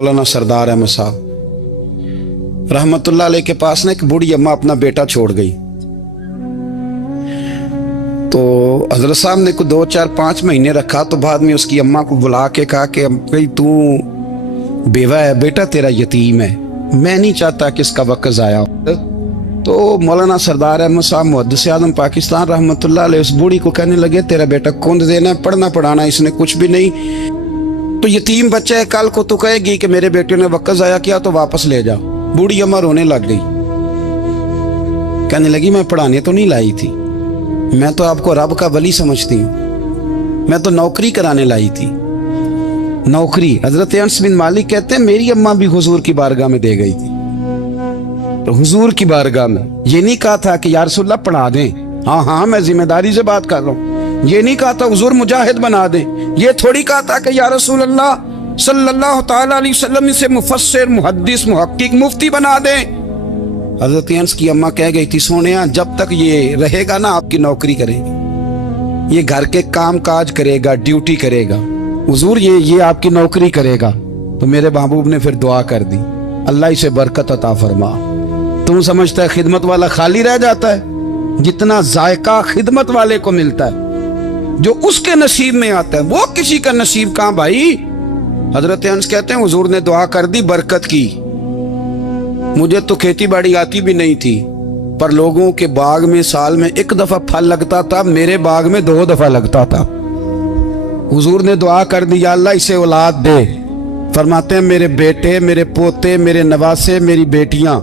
मौलाना सरदार अहमद साहब रहमतुल्लाह अलैह के पास ना एक बूढ़ी अम्मा अपना बेटा छोड़ गई। तो हजरत साहब ने को 2 4 5 महीने रखा। तो बाद में उसकी अम्मा को बुला के कहा कि भाई तू बेवा है, बेटा तेरा यतीम है, मैं नहीं चाहता कि इसका वक्त ज़ाया हो। तो मौलाना सरदार अहमद साहब मुहद्दिस आज़म पाकिस्तान रहमतुल्लाह अलैह उस बूढ़ी को कहने लगे तेरा बेटा कौन देना है, पढ़ना पढ़ाना इसने कुछ भी नहीं, तो यतीम बच्चा है, कल को तो कहेगी कि मेरे बेटे ने वक्त ज़ाया किया तो वापस ले जाओ। बूढ़ी अम्मा रोने लग गई, कहने लगी मैं पढ़ाने तो नहीं लाई थी, मैं तो आपको रब का वली समझती हूँ, मैं तो नौकरी कराने लाई थी। नौकरी हजरत अनस बिन मालिक कहते हैं मेरी अम्मा भी हुजूर की बारगाह में दे गई थी। तो हुजूर की बारगाह में ये नहीं कहा था कि या रसूलल्लाह पढ़ा दें, हाँ हाँ मैं जिम्मेदारी से बात कर रहा हूँ, ये नहीं कहा था हुजूर मुजाहिद बना दें, ये थोड़ी कहा था कि या रसूलल्लाह सल्लल्लाहु तआला अलैहि वसल्लम से मुफस्सिर मुहद्दिस मुहक्किक मुफ्ती बना दें। हजरत अनस की अम्मा कह गई थी सोनिया जब तक ये रहेगा ना आपकी नौकरी करेगी, ये घर के काम काज करेगा, ड्यूटी करेगा, हुजूर ये आपकी नौकरी करेगा। तो मेरे महबूब ने फिर दुआ कर दी अल्लाह इसे बरकत अता फरमा। तुम समझता है खिदमत वाला खाली रह जाता है? जितना जायका खिदमत वाले को मिलता है, जो उसके नसीब में आता है, वो किसी का नसीब कहां भाई। हजरत अनस कहते हैं हुजूर ने दुआ कर दी बरकत की। मुझे तो खेती बाड़ी आती भी नहीं थी, पर लोगों के बाग में साल में 1 दफा फल लगता था, मेरे बाग में 2 दफा लगता था। हुजूर ने दुआ कर दी या अल्लाह इसे औलाद दे। फरमाते हैं मेरे बेटे, मेरे पोते, मेरे नवासे, मेरी बेटियां,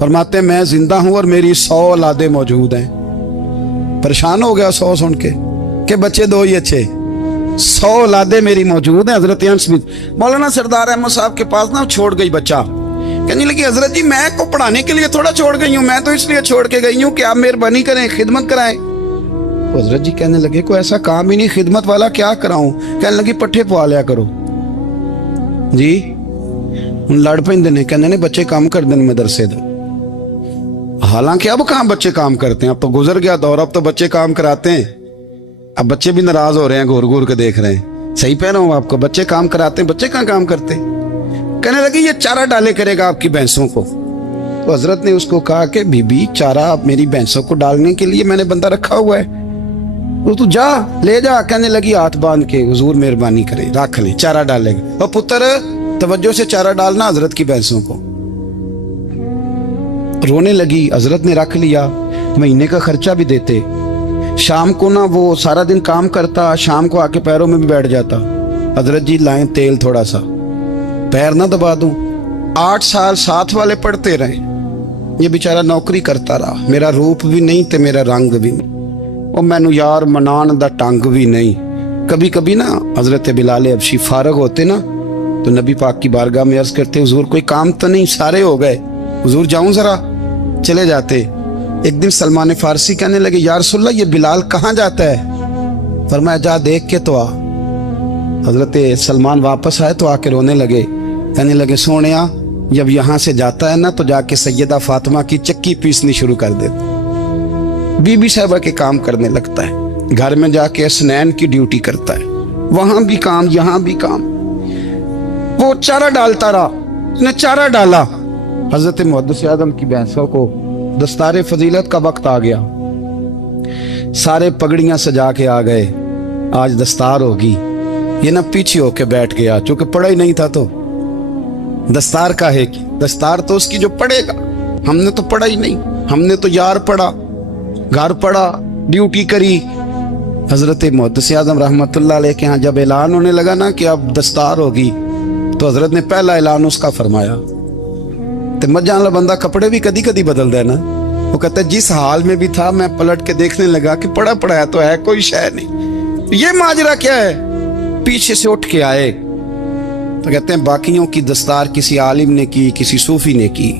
फरमाते हैं मैं जिंदा हूं और मेरी 100 औलादे मौजूद हैं। परेशान हो गया 100 सुन के बच्चे 2 ही अच्छे, 100 औलादे मेरी मौजूद हैं। हजरत अनस बिन मौलाना सरदार अहमद साहब के पास ना छोड़ गई बच्चा, कहने लगी हजरत जी मैं को पढ़ाने के लिए थोड़ा छोड़ गई हूँ, मैं तो इसलिए छोड़ के गई हूँ कि आप मेहरबानी करें खिदमत कराएं। हजरत जी कहने लगे कोई ऐसा काम ही नहीं, खिदमत वाला क्या कराऊं। कहने लगी पट्ठे पवा लिया करो जी। लड़ पेंदे ने, कहने ने बच्चे काम कर दें मदरसे दा। हालांकि अब कहाँ बच्चे काम करते हैं, अब तो गुजर गया दौर, अब तो बच्चे काम कराते हैं। अब बच्चे भी नाराज हो रहे हैं, घूर घूर के देख रहे हैं। सही कह रहा हूं आपको, बच्चे काम कराते हैं, बच्चे कहाँ काम करते। कहने लगी ये चारा डाले करेगा आपकी भैंसों को। तो हजरत ने उसको कहा कि बीबी चारा मेरी भैंसों को डालने के लिए मैंने बंदा रखा हुआ है, तो तू जा ले जा। कहने लगी हाथ बांध के हुजूर मेहरबानी करे रख ले, चारा डालेगा। और पुत्र तवज्जो से चारा डालना हजरत की भैंसों को। रोने लगी, हजरत ने रख लिया, महीने का खर्चा भी देते। शाम को ना वो सारा दिन काम करता, शाम को आके पैरों में भी बैठ जाता, हजरत जी लाएं तेल थोड़ा सा, पैर ना दबा दूं। 8 साल साथ वाले पढ़ते रहे, ये बेचारा नौकरी करता रहा, मेरा रूप भी नहीं ते मेरा रंग भी नहीं, और मैनू यार मनान दा टंग भी नहीं। कभी कभी ना हजरत बिलाल हबशी फारग होते ना तो नबी पाक की बारगाह में अर्ज करते हुजूर कोई काम तो नहीं, सारे हो गए, हुजूर जाऊं जरा, चले जाते। एक दिन सलमान फारसी कहने लगे या रसूलल्लाह ये बिलाल कहाँ जाता है। फरमाया जा देख के तो आ। हजरत सलमान वापस आए तो आके रोने लगे, कहने लगे सोनिया जब यहाँ से जाता है ना तो जाके सैयदा फातिमा की चक्की पीसनी शुरू कर देता, बीबी साहबा के काम करने लगता है, घर में जाके स्नैन की ड्यूटी करता है, वहां भी काम यहाँ भी काम। वो चारा डालता रहा, उसने चारा डाला। हजरत मुहद्दिस आज़म की भैंसों को दस्तारे फजीलत का वक्त आ गया, सारे पगड़ियां सजा के आ गए, आज दस्तार होगी। ये ना पीछे होके बैठ गया, चूंकि पढ़ा ही नहीं था तो दस्तार का है कि दस्तार तो उसकी जो पढ़ेगा, हमने तो पढ़ा ही नहीं, हमने तो यार पढ़ा, घर पढ़ा, ड्यूटी करी। हजरत मुहद्दिस आज़म रहमतुल्लाह अलैह के यहाँ जब ऐलान होने लगा ना कि अब दस्तार होगी, तो हजरत ने पहला ऐलान उसका फरमाया। तो मत जान ला बंदा कपड़े भी कदी कदी बदल देना। वो कहता है जिस हाल में भी था मैं पलट के देखने लगा कि पढ़ा पढ़ाया तो है, कोई शय नहीं, ये माजरा क्या है। पीछे से उठ के आए तो कहते हैं बाकियों की दस्तार किसी आलिम ने की, किसी सूफी ने की,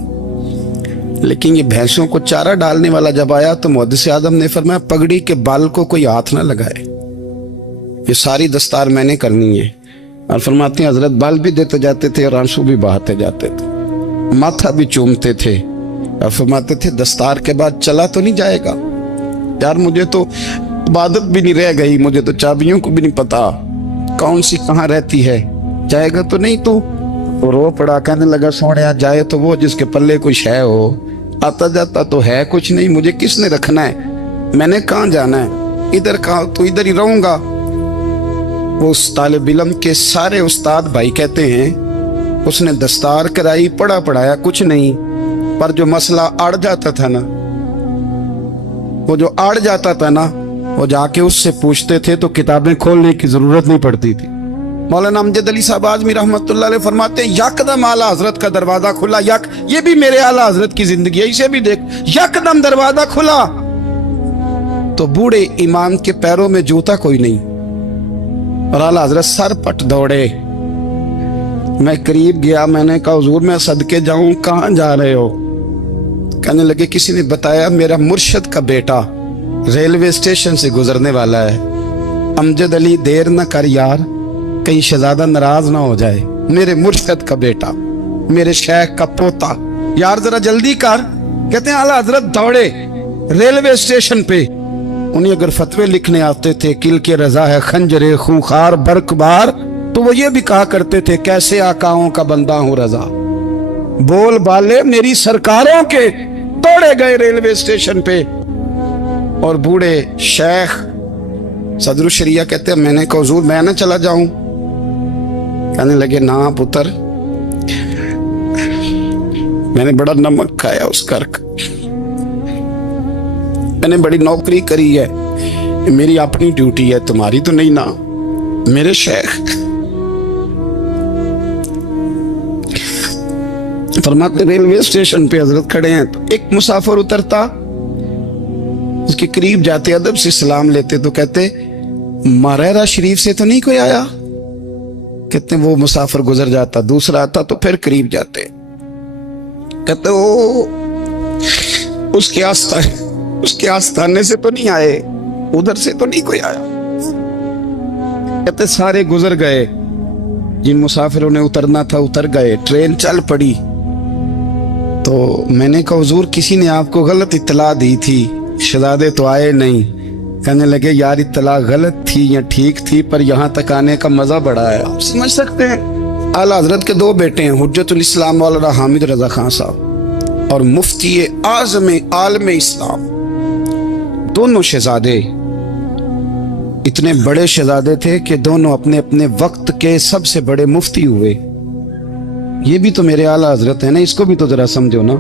लेकिन ये भैंसों को चारा डालने वाला जब आया तो मुहद्दिस आज़म ने फरमाया पगड़ी के बाल को कोई हाथ ना लगाए, ये सारी दस्तार मैंने करनी है। और फरमाते हैं हजरत बाल भी देते जाते थे और आंसू भी बहाते जाते थे, माथा भी चूमते थे, और फरमाते थे दस्तार के बाद चला तो नहीं जाएगा यार, मुझे तो इबादत भी नहीं रह गई, मुझे तो चाबियों को भी नहीं पता कौन सी कहाँ रहती है, जाएगा तो नहीं तू। वो रो पड़ा, कहने लगा सोने जाए तो वो जिसके पल्ले कोई शय हो, आता जाता तो है कुछ नहीं, मुझे किसने रखना है, मैंने कहाँ जाना है, इधर कहाँ तो इधर ही रहूंगा। वो उस तालिब इल्म के सारे उस्ताद भाई कहते हैं उसने दस्तार कराई, पढ़ा पढ़ाया कुछ नहीं, पर जो मसला अड़ जाता था ना, वो जो अड़ जाता था ना, वो जाके उससे पूछते थे तो किताबें खोलने की जरूरत नहीं पड़ती थी। मौलाना अमजद अली साहब आजमी रहमतुल्लाह अलैह फरमाते हैं यकदम आला हजरत का दरवाजा खुला, ये भी मेरे आला हजरत की जिंदगी है, इसे भी देख, यकदम दरवाजा खुला तो बूढ़े इमाम के पैरों में जूता कोई नहीं, और आला हजरत सर पट दौड़े। मैं करीब गया, मैंने कहा हुजूर मैं सदके जाऊं, कहां जा रहे हो? कहने लगे किसी ने बताया मेरा मुर्शद का बेटा रेलवे स्टेशन से गुजरने वाला है। अमजद अली देर न कर यार, कहीं शहजादा नाराज ना हो जाए, मेरे मुर्शद का बेटा, मेरे शेख का पोता, यार जरा जल्दी कर। कहते हैं आला हजरत दौड़े रेलवे स्टेशन पे। उन्हें अगर फतवे लिखने आते थे किल के रजा है खंजरे खूंखार बरकबार, तो वो ये भी कहा करते थे कैसे आकाओं का बंदा हूं रजा, बोल बाले मेरी सरकारों के। दौड़े गए रेलवे स्टेशन पे, और बूढ़े शेख सदरुल शरिया कहते हैं मैंने कहा हुजूर मैं ना चला जाऊं? कहने लगे ना पुत्र, मैंने बड़ा नमक खाया उस घर का, मैंने बड़ी नौकरी करी है, मेरी अपनी ड्यूटी है, तुम्हारी तो नहीं ना। मेरे शेख फरमाते रेलवे स्टेशन पे हजरत खड़े हैं, तो एक मुसाफिर उतरता, उसके करीब जाते अदब से सलाम लेते तो कहते मारेरा शरीफ से तो नहीं कोई आया? कहते वो मुसाफिर गुजर जाता, दूसरा आता तो फिर करीब जाते, कहते ओ उसके आस्थाने से तो नहीं आए, उधर से तो नहीं कोई आया। कहते सारे गुजर गए, जिन मुसाफिरों ने उतरना था उतर गए, ट्रेन चल पड़ी। तो मैंने कहा हुजूर किसी ने आपको गलत इत्तला दी थी, शहजादे तो आए नहीं। कहने लगे यार इत्तला गलत थी या ठीक थी, पर यहाँ तक आने का मजा बड़ा है, आप समझ सकते हैं। आला हजरत के दो बेटे हैं, हुज्जतुल इस्लाम मौलाना हामिद रजा खान साहब और मुफ्ती आज़म आलम इस्लाम। दोनों शहजादे इतने बड़े शहजादे थे कि दोनों अपने अपने वक्त के सबसे बड़े मुफ्ती हुए। ये भी तो मेरे आला हजरत है ना, इसको भी तो जरा समझो ना।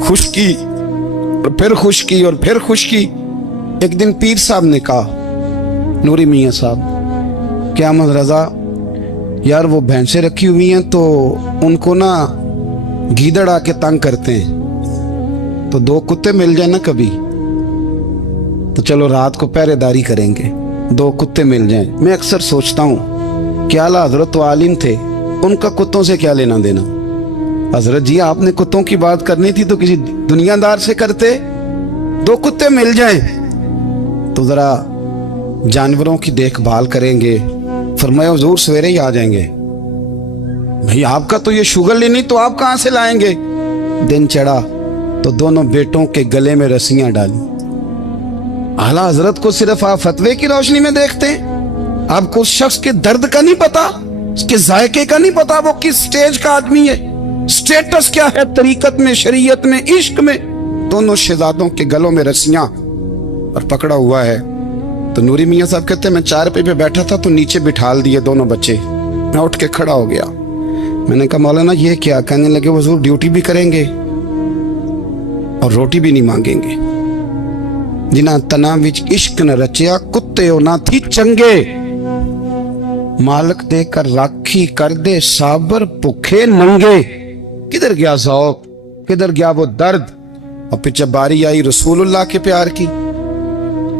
खुशकी और फिर खुशकी और फिर खुशकी। एक दिन पीर साहब ने कहा नूरी मियाँ साहब क्या अहमद रजा यार वो भैंसें रखी हुई हैं तो उनको ना गीदड़ आके तंग करते हैं, तो दो कुत्ते मिल जाए ना कभी, तो चलो रात को पहरेदारी करेंगे, दो कुत्ते मिल जाएं। मैं अक्सर सोचता हूँ क्या आला हजरत तो आलिम थे, उनका कुत्तों से क्या लेना देना। हजरत जी आपने कुत्तों की बात करनी थी तो किसी दुनियादार से करते, दो कुत्ते मिल जाएं तो जरा जानवरों की देखभाल करेंगे। फरमाया हुजूर सवेरे ही आ जाएंगे। भाई आपका तो ये शुगर ही नहीं, तो आप कहां से लाएंगे? दिन चढ़ा तो दोनों बेटों के गले में रस्सियां डाली। आला हजरत को सिर्फ आप फतवे की रोशनी में देखते हैं, आपको उस शख्स के दर्द का नहीं पता, उसके जायके का नहीं पता, वो किस स्टेज का आदमी है, स्टेटस क्या है तरीकत में, शरीयत में, इश्क में। दोनों शहजादों के गलों में रस्सियां और पकड़ा हुआ है। तो नूरी मियाँ साहब कहते हैं मैं चारपाई पे बैठा था तो नीचे बिठाल दिए दोनों बच्चे। मैं उठ के खड़ा हो गया, मैंने कहा मौलाना ये क्या? कहने लगे हुजूर ड्यूटी भी करेंगे और रोटी भी नहीं मांगेंगे। जिन्हां तना विच इश्क न रचिया कुत्ते हो ना थी चंगे, मालक देकर राखी कर दे साबर भुखे नंगे। किधर गया ज़ौक़, किधर गया वो दर्द? और फिर जब बारी आई रसूलुल्लाह के प्यार की,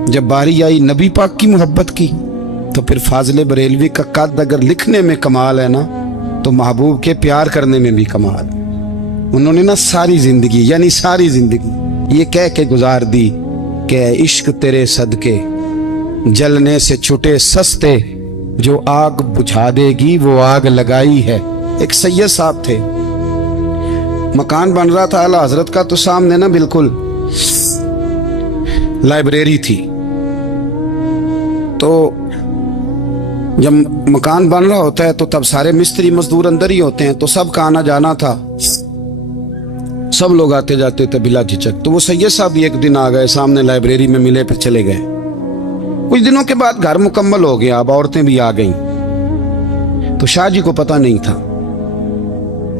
जब बारी आई नबी पाक की मोहब्बत की, तो फिर फाजिल बरेलवी का कद अगर लिखने में कमाल है ना, तो महबूब के प्यार करने में भी कमाल। उन्होंने ना सारी जिंदगी यानी सारी जिंदगी ये कह के गुजार दी कि इश्क तेरे सदके जलने से छुटे सस्ते, जो आग बुझा देगी वो आग लगाई है। एक सैयद साहब थे, मकान बन रहा था आला हजरत का, तो सामने ना बिल्कुल लाइब्रेरी थी। तो जब मकान बन रहा होता है तो तब सारे मिस्त्री मजदूर अंदर ही होते हैं, तो सबका आना जाना था, सब लोग आते जाते थे बिला झिझक। तो वो सैयद साहब भी एक दिन आ गए, सामने लाइब्रेरी में मिले, फिर चले गए। कुछ दिनों के बाद घर मुकम्मल हो गया, अब औरतें भी आ गईं। तो शाह जी को पता नहीं था।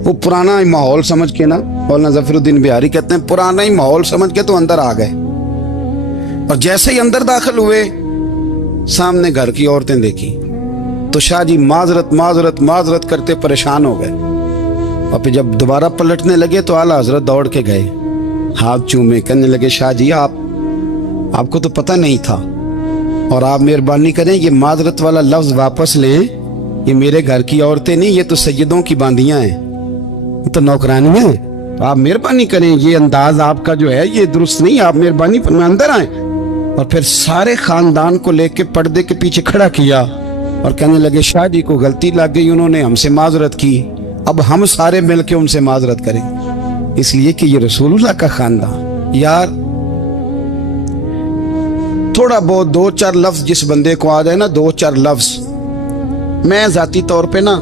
वो पुराना माहौल समझ के ना, मौलाना ज़फ़रुद्दीन बिहारी कहते हैं, पुराना ही माहौल समझ के तो अंदर आ गए। और जैसे ही अंदर दाखिल हुए, सामने घर की औरतें देखी तो शाह जी माजरत माजरत माजरत करते परेशान हो गए। और फिर जब दोबारा पलटने लगे तो आला हजरत दौड़ के गए, हाथ चूमे, कहने लगे शाह जी आपको तो पता नहीं था, और आप मेहरबानी करें ये माजरत वाला लफ्ज वापस लें। ये मेरे घर की औरतें नहीं, ये तो सैयदों की बांदियां हैं, ये तो नौकरानी है। तो आप मेहरबानी करें, ये अंदाज आपका जो है ये दुरुस्त नहीं, आप मेहरबानी फरमाएं अंदर आए। और फिर सारे खानदान को लेके पर्दे के पीछे खड़ा किया और कहने लगे शाह जी को गलती लग गई, उन्होंने हमसे माजरत की, अब हम सारे मिलके उनसे माजरत करें, इसलिए कि ये रसूलुल्लाह का खानदान। यार थोड़ा बहुत दो चार लफ्ज जिस बंदे को आ जाए ना, दो चार लफ्ज, मैं जाती तौर पे ना,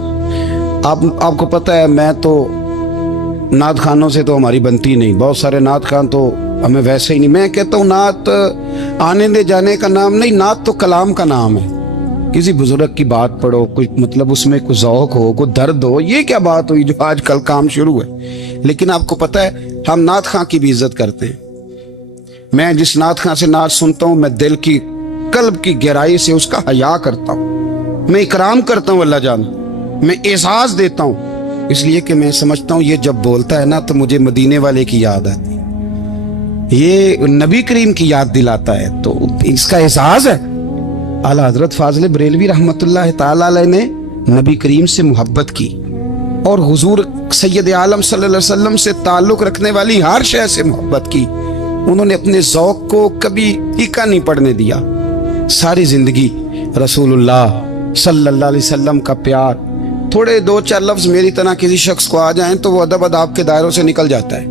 आपको पता है मैं तो नात खानों से तो हमारी बनती नहीं, बहुत सारे नात खान तो हमें वैसे ही नहीं। मैं कहता हूँ नात आने दे जाने का नाम नहीं, नात तो कलाम का नाम है। किसी बुजुर्ग की बात पढ़ो, कुछ मतलब उसमें कुछ ज़ौक़ हो, कुछ दर्द हो, ये क्या बात हुई जो आजकल काम शुरू है। लेकिन आपको पता है हम नात खां की भी इज्जत करते हैं। मैं जिस नात खां से नात सुनता हूँ, मैं दिल की कल्ब की गहराई से उसका हया करता हूँ, मैं इकराम करता हूँ अल्लाह जान, मैं एहसास देता हूँ, इसलिए कि मैं समझता हूँ ये जब बोलता है ना तो मुझे मदीने वाले की याद आती है, ये नबी करीम की याद दिलाता है, तो इसका एहसास है। आला हजरत फाज़िल बरेलवी रहमतुल्लाह ताला अलैह ने नबी करीम से मोहब्बत की और हुजूर सैयद आलम सल्लल्लाहु अलैहि वसल्लम से ताल्लुक रखने वाली हर शय से मोहब्बत की। उन्होंने अपने ज़ौक़ को कभी फीका नहीं पड़ने दिया। सारी जिंदगी रसूलुल्लाह सल्लल्लाहु अलैहि वसल्लम का प्यार। थोड़े दो चार लफ्ज मेरी तरह किसी शख्स को आ जाएं तो वो अदब अदाब के दायरों से निकल जाता है।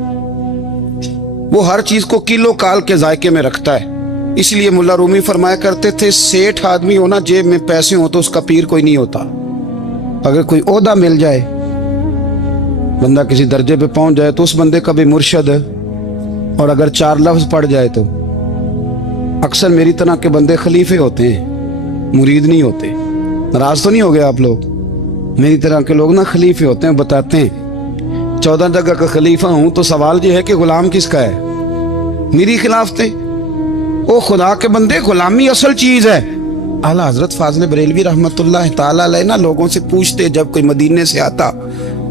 वो हर चीज को किलो काल के जायके में रखता है। इसलिए मुल्ला रूमी फरमाया करते थे, सेठ आदमी होना जेब में पैसे हो तो उसका पीर कोई नहीं होता। अगर कोई ओहदा मिल जाए, बंदा किसी दर्जे पे पहुंच जाए तो उस बंदे का भी मुर्शद, और अगर चार लफ्ज पढ़ जाए तो अक्सर मेरी तरह के बंदे खलीफे होते हैं, मुरीद नहीं होते। नाराज तो नहीं हो गए आप लोग? मेरी तरह के लोग ना खलीफे होते हैं, बताते हैं 14 जगह का खलीफा हूं तो सवाल ये है कि गुलाम किसका है? मेरी खिलाफ थे। ओ खुदा के बंदे, गुलामी असल चीज है। आला हजरत फाज़िल बरेलवी रहमतुल्लाह ताला अलैह ना लोगों से पूछते, जब कोई मदीने से आता,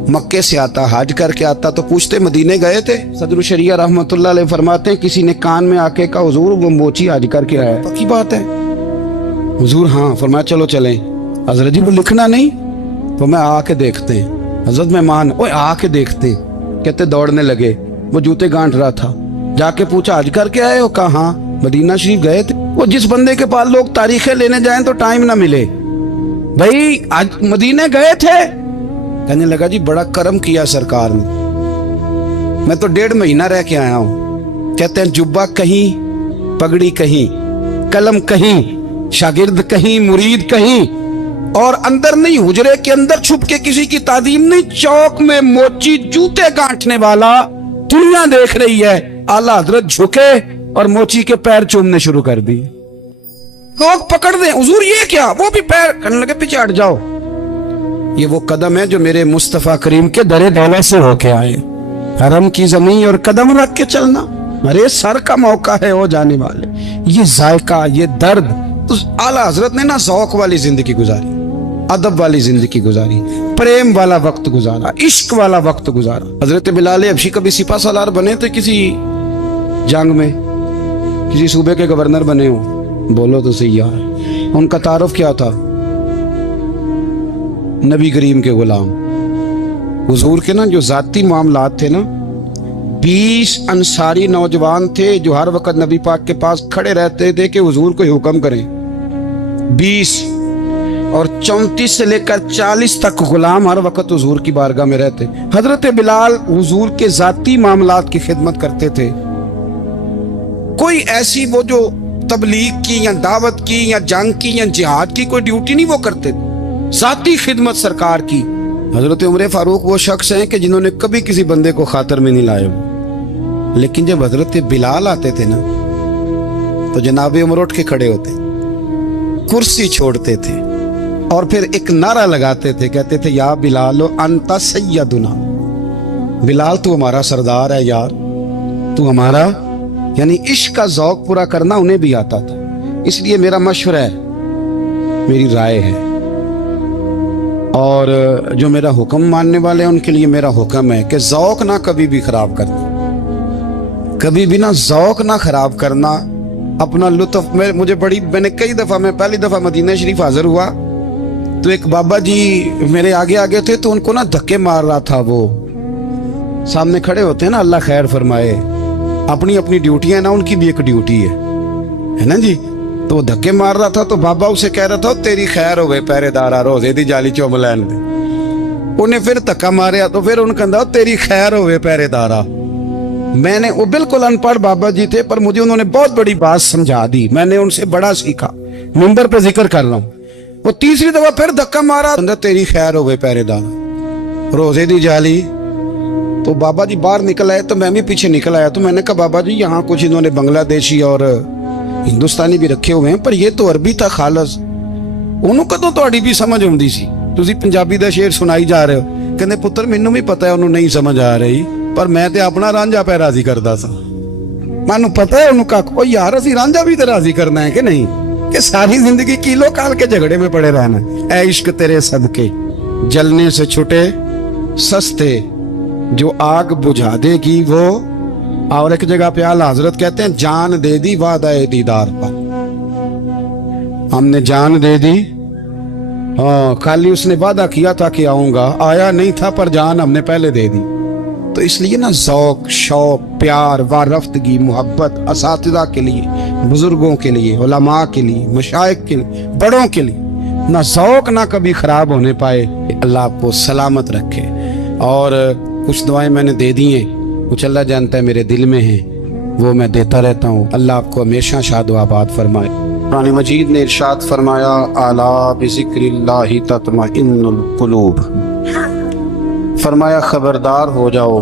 मक्के से आता, हज करके आता तो पूछते मदीने गए थे? सदर शरिया रहमतुल्लाह अलैह फरमाते हैं किसी ने कान में आके कहा हुजूर वो मोची हज करके आया। पक्की बात है हुजूर? हाँ। फरमाया चलो चलें। हजरत जी वो लिखना नहीं? तो मैं आके देखते हैं। हजरत मेहमान, ओए आके देखते हैं। कहते दौड़ने लगे, वो जूते गांठ रहा था। जाके पूछा हज करके आए हो? कहा हाँ, मदीना शरीफ गए थे। वो जिस बंदे के पास लोग तारीखें लेने जाएं तो टाइम ना मिले, भाई आज मदीने गए थे? कहने लगा जी बड़ा करम किया सरकार ने, मैं तो 1.5 महीना रह के आया हूं। कहते हैं जुब्बा कहीं, पगड़ी कहीं, कलम कहीं, शागिर्द कहीं, मुरीद कहीं, और अंदर नहीं, हुजरे के अंदर छुप के किसी की तादीम नहीं, चौक में मोची जूते गांठने वाला दुनिया देख रही है। आला हजरत झुके और मोची के पैर चूमने शुरू कर दिए। लोग पकड़ दें, हुजूर ये क्या? वो भी पैर करने लगे, पीछे हट जाओ। ये वो कदम है जो मेरे मुस्तफा करीम के दरे दौला से होके आए। हरम की जमीन और कदम रख के चलना, अरे सर का मौका है हो जाने वाले। ये जायका, ये दर्द, तो आला हजरत ने ना ज़ौक़ वाली जिंदगी गुजारी, अदब वाली जिंदगी गुजारी, प्रेम वाला वक्त गुजारा, इश्क वाला वक्त गुजारा। हजरत बिलाल हबशी कभी सिपा सालार बने थे किसी जंग में, किसी सूबे के गवर्नर बने हो? बोलो तो सही यार। उनका तारुफ क्या था? नबी करीम के गुलाम। हुजूर के ना जो जाती मामलात थे ना, 20 अंसारी नौजवान थे जो हर वक्त नबी पाक के पास खड़े रहते थे कि हुजूर को हुक्म करें। 20 और 34 से लेकर 40 तक गुलाम हर वक्त हुजूर की बारगाह में रहते। हजरत बिलाल हुजूर के जाती मामलात की खिदमत करते थे। कोई ऐसी वो जो तबलीग की या दावत की या जंग की या जिहाद की कोई ड्यूटी नहीं वो करते, ذاتی खिदमत सरकार की। हजरत उमर फारूक वो शख्स हैं कि जिन्होंने कभी किसी बंदे को खातर में नहीं लाया, लेकिन जब हजरत बिलाल आते थे ना तो जनाब उमर उठ के खड़े होते, कुर्सी छोड़ते थे और फिर एक नारा लगाते थे, कहते थे या बिलाल अंता सैयदुना, बिलाल तू हमारा सरदार है यार, तू हमारा। यानी इश्क का ज़ौक पूरा करना उन्हें भी आता था। इसलिए मेरा मशवरा है, मेरी राय है, और जो मेरा हुक्म मानने वाले हैं उनके लिए मेरा हुक्म है कि ज़ौक ना कभी भी खराब करना, कभी भी ना ज़ौक ना खराब करना, अपना लुत्फ। मैंने कई दफ़ा, मैं पहली दफ़ा मदीना शरीफ हाजिर हुआ तो एक बाबा जी मेरे आगे आगे थे, तो उनको ना धक्के मार रहा था। वो सामने खड़े होते हैं ना, अल्लाह खैर फरमाए, अपनी अपनी ड्यूटियां ना, उनकी भी एक ड्यूटी है ना जी। तो धक्के मार रहा था तो बाबा उसे कह रहा था तेरी खैर होवे पहरेदारा, रोजे दी जाली चुम लैन दे। उन्हें फिर धक्का मारिया तो फिर उन्हें कहता तेरी खैर होवे पहरेदारा। मैंने, वो बिल्कुल अनपढ़ बाबा जी थे, पर मुझे उन्होंने बहुत बड़ी बात समझा दी, मैंने उनसे बड़ा सीखा, मिंबर पे जिक्र कर रहा हूँ। वो तीसरी दफा फिर धक्का मारा, तेरी खैर होवे पहरेदारा, रोजे दी जाली। तो बाबा जी बाहर निकल आए तो मैं भी पीछे निकल आया। तो मैंने कहा बाबा जी यहाँ कुछ इन्होंने बांग्लादेशी और हिंदुस्तानी भी रखे हुए हैं, पर ये तो अरबी था खालस, उन्होंने कदों ਤੁਹਾਡੀ भी समझ आती सी, ਤੁਸੀਂ पंजाबी ਦਾ शेर सुनाई जा रहे हो। कहते पुत्र ਮੈਨੂੰ भी पता है उन्होंने नहीं समझ आ रही, पर मैं ਤੇ ਆਪਣਾ ਰਾਂਝਾ ਪੈ ਰਾਜ਼ੀ ਕਰਦਾ ਸਾਂ। ਮੈਨੂੰ पता है ਉਹਨੂੰ ਕੱਖ ਉਹ यार ਅਸੀਂ ਰਾਂਝਾ भी तो राजी करना है कि नहीं, कि सारी जिंदगी किलो काल के झगड़े में पड़े रहना। ऐ इश्क तेरे सदके जलने से छुटे सस्ते, जो आग बुझा देगी वो। और एक जगह पे आला हजरत कहते हैं जान दे दी वादा दीदार पर, हमने जान दे दी। हाँ, खाली उसने वादा किया था कि आऊंगा, आया नहीं था, पर जान हमने पहले दे दी। तो इसलिए ना ज़ौक, शौक, प्यार, वारफ्तगी, मोहब्बत असातिज़ा के लिए, बुजुर्गों के लिए, उलमा के लिए, मशाइख के लिए, बड़ों के लिए, ना ज़ौक ना कभी ख़राब होने पाए। अल्लाह आपको सलामत रखे। और कुछ दुआएं मैंने दे दी हैं, कुछ अल्लाह जानता है मेरे दिल में है, वो मैं देता रहता हूँ। अल्लाह आपको हमेशा शाद व आबाद फरमाए। कुरान मजीद ने इरशाद फरमाया अला बिज़िक्रिल्लाहि तत्मइन्नुल कुलूब, फरमाया खबरदार हो जाओ,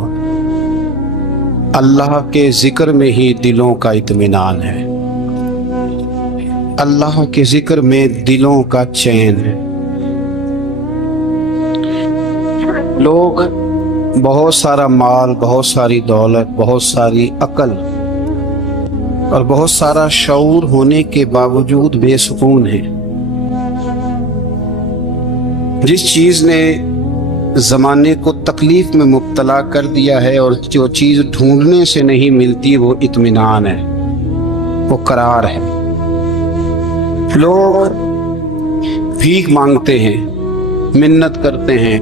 अल्लाह के जिक्र में ही दिलों का इत्मीनान है, अल्लाह के जिक्र में दिलों का चैन है। लोग बहुत सारा माल, बहुत सारी दौलत, बहुत सारी अकल और बहुत सारा शऊर होने के बावजूद बेसुकून हैं। जिस चीज़ ने ज़माने को तकलीफ में मुब्तला कर दिया है और जो चीज़ ढूंढने से नहीं मिलती वो इत्मीनान है, वो करार है। लोग भीख मांगते हैं, मिन्नत करते हैं,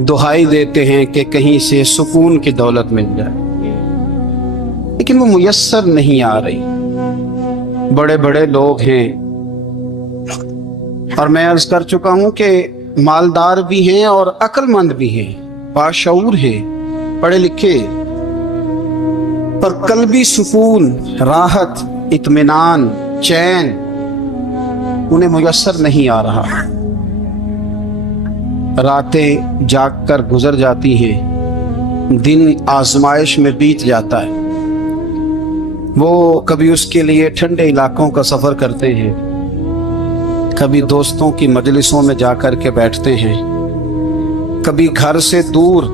दुहाई देते हैं कि कहीं से सुकून की दौलत मिल जाए, लेकिन वो मुयस्सर नहीं आ रही। बड़े बड़े लोग हैं, और मैं अर्ज कर चुका हूं कि मालदार भी हैं और अक्लमंद भी हैं, बाशऊर हैं, पढ़े लिखे, पर कल्बी सुकून, राहत, इत्मीनान, चैन उन्हें मुयस्सर नहीं आ रहा। रातें जाग कर गुजर जाती हैं, दिन आजमाइश में बीत जाता है। वो कभी उसके लिए ठंडे इलाकों का सफ़र करते हैं, कभी दोस्तों की मजलिसों में जाकर के बैठते हैं, कभी घर से दूर